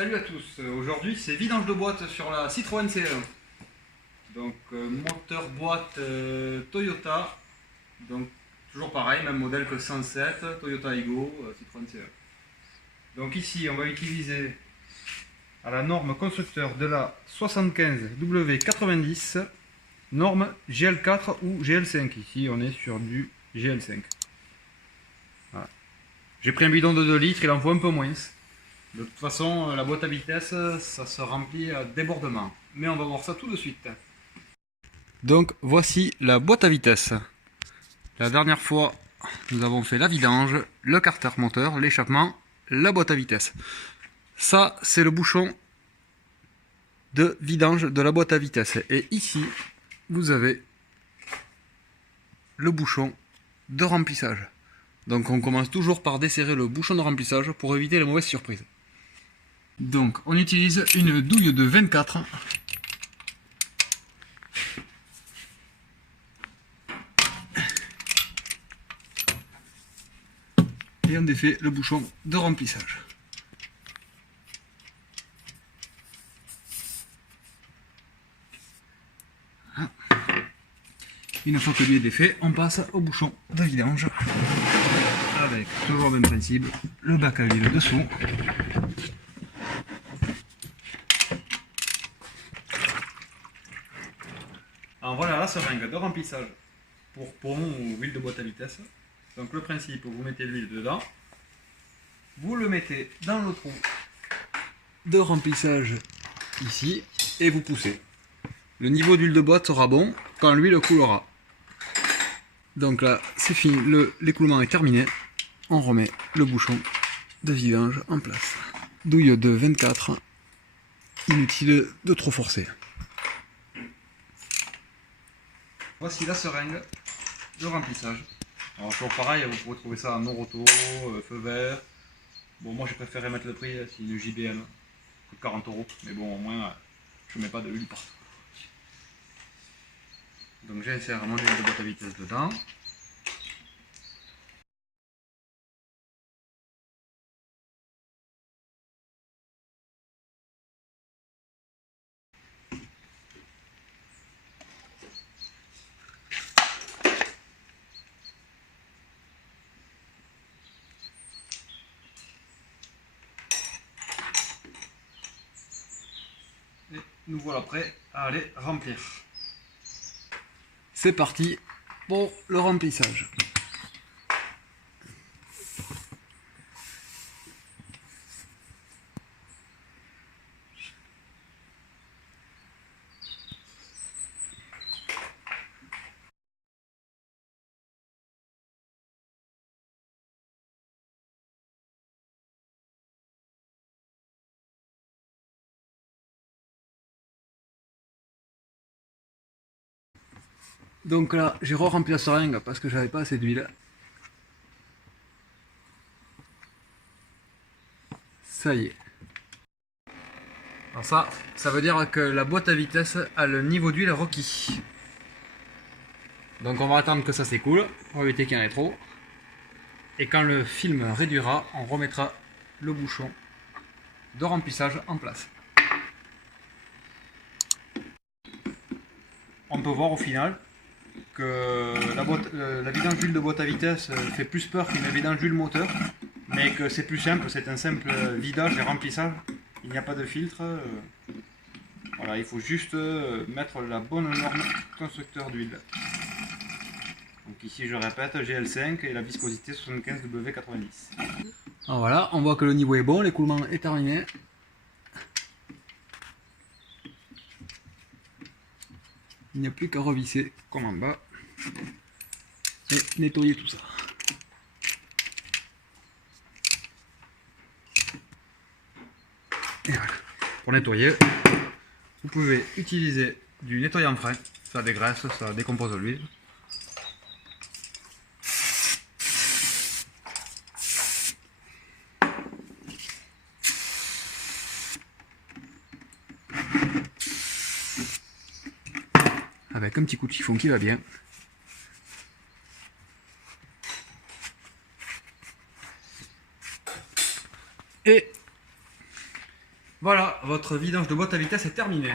Salut à tous, aujourd'hui c'est vidange de boîte sur la Citroën C1. Donc moteur boîte Toyota, donc toujours pareil, même modèle que 107, Toyota Aygo, Citroën C1. Donc ici on va utiliser à la norme constructeur de la 75W90, norme GL4 ou GL5, ici on est sur du GL5. Voilà. J'ai pris un bidon de 2 litres, il en faut un peu moins. De toute façon, la boîte à vitesse, ça se remplit à débordement. Mais on va voir ça tout de suite. Donc, voici la boîte à vitesse. La dernière fois, nous avons fait la vidange, le carter moteur, l'échappement, la boîte à vitesse. Ça, c'est le bouchon de vidange de la boîte à vitesse. Et ici, vous avez le bouchon de remplissage. Donc, on commence toujours par desserrer le bouchon de remplissage pour éviter les mauvaises surprises. Donc on utilise une douille de 24 et on défait le bouchon de remplissage. Une fois que lui est défait, on passe au bouchon de vidange avec toujours le même principe, le bac à huile dessous. Alors voilà la seringue de remplissage pour pont ou huile de boîte à vitesse. Donc le principe, vous mettez l'huile dedans, vous le mettez dans le trou de remplissage ici et vous poussez. Le niveau d'huile de boîte sera bon quand l'huile coulera. Donc là c'est fini, l'écoulement est terminé. On remet le bouchon de vidange en place. Douille de 24, inutile de trop forcer. Voici la seringue de remplissage. Alors toujours pareil, vous pouvez trouver ça en Noroto, feu vert. Bon, moi j'ai préféré mettre le prix, c'est une JBM, coûte 40 €, mais bon au moins je ne mets pas de huile partout. Donc j'insère mon huile de boîte à vitesse dedans. Et nous voilà prêts à aller remplir. C'est parti pour le remplissage. Donc là, j'ai re-rempli la seringue parce que j'avais pas assez d'huile. Ça y est. Alors ça veut dire que la boîte à vitesse a le niveau d'huile requis. Donc on va attendre que ça s'écoule, pour éviter qu'il y en ait trop. Et quand le film réduira, on remettra le bouchon de remplissage en place. On peut voir au final que la vidange d'huile de boîte à vitesse fait plus peur qu'une vidange d'huile moteur, mais que c'est plus simple, c'est un simple vidage et remplissage. Il n'y a pas de filtre. Voilà, il faut juste mettre la bonne norme constructeur d'huile. Donc ici je répète, GL5 et la viscosité 75W90. Alors voilà, on voit que le niveau est bon, l'écoulement est terminé. Il n'y a plus qu'à revisser comme en bas et nettoyer tout ça. Et voilà. Pour nettoyer, vous pouvez utiliser du nettoyant frais, ça dégraisse, ça décompose l'huile. Avec un petit coup de chiffon qui va bien. Et Voilà, votre vidange de boîte à vitesse est terminée.